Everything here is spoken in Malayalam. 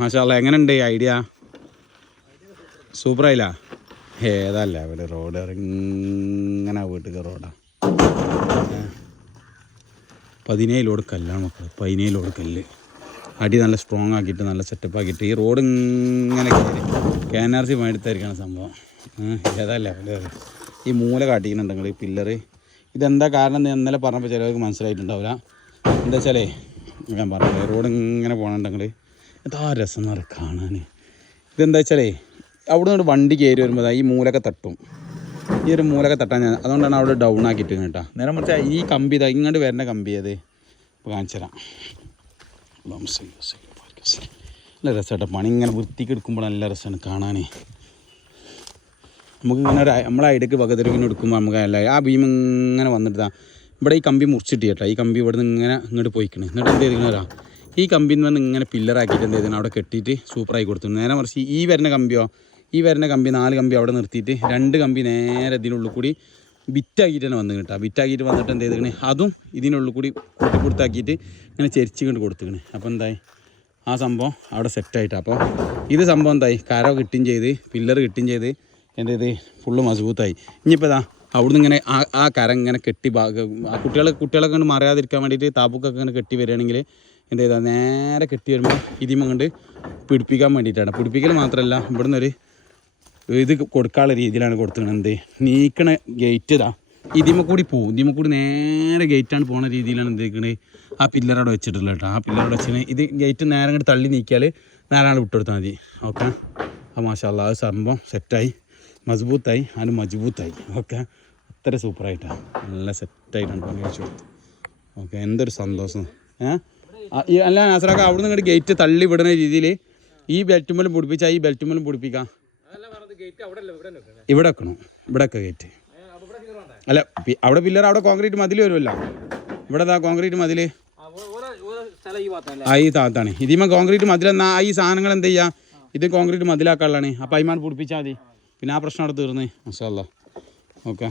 മാഷാ അല്ലാ എങ്ങനെയുണ്ട് ഐഡിയ? സൂപ്പറായില്ല? ഏതല്ല ഇവിടെ റോഡ് ഇങ്ങനെ വീട്ടിൽ റോഡാ. 17 ലോഡ് കല്ലാണ് മക്കൾ, 17 ലോഡ് കല്ല്. അടി നല്ല സ്ട്രോങ് ആക്കിയിട്ട് നല്ല സെറ്റപ്പ് ആക്കിയിട്ട് ഈ റോഡ് ഇങ്ങനെ കയറി KNRC മേടിത്തായിരിക്കണം സംഭവം. ഏതല്ല ഈ മൂല കാട്ടിക്കുന്നുണ്ടെങ്കിൽ ഈ പില്ലറ് ഇതെന്താ കാരണം എന്ന് ഇന്നലെ പറഞ്ഞപ്പോൾ ചിലവർക്ക് മനസ്സിലായിട്ടുണ്ടാവില്ല. എന്താ വെച്ചാലേ ഞാൻ പറഞ്ഞില്ലേ റോഡ് ഇങ്ങനെ പോകണമെന്നുണ്ടെങ്കിൽ എന്താ രസം എന്ന് പറയും കാണാൻ. ഇതെന്താ വെച്ചാലേ അവിടെ നിന്ന് വണ്ടി കയറി വരുമ്പോൾ ഈ മൂലൊക്കെ തട്ടും. ഈ ഒരു മൂലൊക്കെ തട്ടാൻ ഞാൻ അതുകൊണ്ടാണ് അവിടെ ഡൗൺ ആക്കിയിട്ട് കേട്ടോ. നേരെ മറിച്ച് ഈ കമ്പി ഇതാ ഇങ്ങോട്ട് വരുന്ന കമ്പി അത് ഇപ്പോൾ കാണിച്ചു തരാം. നല്ല രസമായിട്ടോ പണി ഇങ്ങനെ വൃത്തിക്ക് എടുക്കുമ്പോൾ നല്ല രസമാണ് കാണാൻ. നമുക്ക് ഇങ്ങനെ ഒരു നമ്മളെ ഐഡിയക്ക് പകതിരിങ്ങനെ എടുക്കുമ്പോൾ നമുക്ക് അല്ല ആ ഭീം ഇങ്ങനെ വന്നിട്ട് ഇവിടെ ഈ കമ്പി മുറിച്ചിട്ട് കേട്ടോ. ഈ കമ്പി ഇവിടെ നിന്ന് ഇങ്ങനെ ഇങ്ങോട്ട് പോയിക്കണേ. എന്നിട്ട് എന്ത് ചെയ്തിരിക്കണോ ഈ കമ്പിയിൽ നിന്ന് ഇങ്ങനെ പില്ലറാക്കിയിട്ട് എന്ത് ചെയ്തിരുന്നു അവിടെ കെട്ടിയിട്ട് സൂപ്പറായി കൊടുത്തു. നേരെ മറിച്ച് ഈ വരുന്ന കമ്പിയോ ഈ വരുന്ന കമ്പി 4 കമ്പി അവിടെ നിർത്തിയിട്ട് 2 കമ്പി നേരെ ഇതിനുള്ളിൽ കൂടി ബിറ്റാക്കിയിട്ട് തന്നെ വന്നു കേട്ടോ. ബിറ്റാക്കിയിട്ട് വന്നിട്ട് എന്ത് ചെയ്തിരിക്കണേ അതും ഇതിനുള്ളിൽ കൂടി കൂട്ടിക്കൊടുത്താക്കിയിട്ട് ഇങ്ങനെ ചെരിച്ച് കൊണ്ട് കൊടുത്തിക്കണേ. അപ്പോൾ എന്തായി ആ സംഭവം അവിടെ സെറ്റായിട്ട്. അപ്പോൾ ഇത് സംഭവം എന്തായി കര കിട്ടുകയും ചെയ്ത് പില്ലർ കിട്ടുകയും ചെയ്ത് എൻ്റെ ഇത് ഫുള്ള് മസ്ബൂത്തായി. ഇനിയിപ്പോൾ ഇതാ അവിടുന്ന് ഇങ്ങനെ ആ കര ഇങ്ങനെ കെട്ടി കുട്ടികളൊക്കെ കൊണ്ട് മറിയാതിരിക്കാൻ വേണ്ടിയിട്ട് താപ്പുക്കൊക്കെ ഇങ്ങനെ കെട്ടി വരികയാണെങ്കിൽ എന്ത് ചെയ്താൽ നേരെ കെട്ടി വരുമ്പോൾ ഇതിമ കൊണ്ട് പിടിപ്പിക്കാൻ വേണ്ടിയിട്ടാണ്. പിടിപ്പിക്കൽ മാത്രമല്ല ഇവിടുന്ന് ഒരു ഇത് കൊടുക്കാനുള്ള രീതിയിലാണ് കൊടുത്തിരിക്കുന്നത്. എന്ത് നീക്കണ ഗേറ്റ് ഇതാ ഇതിമ കൂടി പോവും. ഇതിമ കൂടി നേരെ ഗേറ്റാണ് പോകുന്ന രീതിയിലാണ് എന്തിരിക്കണത് ആ പില്ലറവിടെ വെച്ചിട്ടുള്ളത് കേട്ടോ. ആ പില്ലറവിടെ വെച്ചിട്ട് ഇത് ഗേറ്റ് നേരെ അങ്ങോട്ട് തള്ളി നീക്കിയാൽ നേരെ ആൾ വിട്ടുകൊടുത്താൽ മതി. ഓക്കെ. ആ മാഷാ അല്ലാ അത് സംഭവം സെറ്റായി മസ്ബൂത്തായി അതിന് മജ്ബൂത്തായി. ഓക്കെ. അത്ര സൂപ്പറായിട്ടാണ് നല്ല സെറ്റായിട്ടാണ് പണി വെച്ച് കൊടുത്തു. ഓക്കെ. എന്തൊരു സന്തോഷം. അല്ല നാസറാക്ക അവിടെ നിന്ന് ഇങ്ങോട്ട് ഗേറ്റ് തള്ളി വിടുന്ന രീതിയിൽ ഈ ബെൽറ്റുമ്മലും പിടിപ്പിച്ചാൽ ഈ ബെൽറ്റുമ്മലും പിടിപ്പിക്കാം. ഇവിടെ വെക്കണം. ഇവിടെ ഒക്കെ ഗേറ്റ് അല്ല അവിടെ പില്ലർ അവിടെ കോൺക്രീറ്റ് മതിൽ വരുമല്ലോ. ഇവിടെ കോൺക്രീറ്റ് മതിൽ ഈ താത്താണ് ഇതിമ കോൺക്രീറ്റ് മതിൽ എന്നാൽ ഈ സാധനങ്ങൾ എന്ത് ചെയ്യുക ഇത് കോൺക്രീറ്റ് മതിലാക്കാനുള്ളതാണ്. അപ്പോൾ അയിമാൻ പിടിപ്പിച്ചാൽ മതി. പിന്നെ ആ പ്രശ്നം അവിടെ തീർന്ന് മാഷാ അല്ലാ. ഓക്കെ.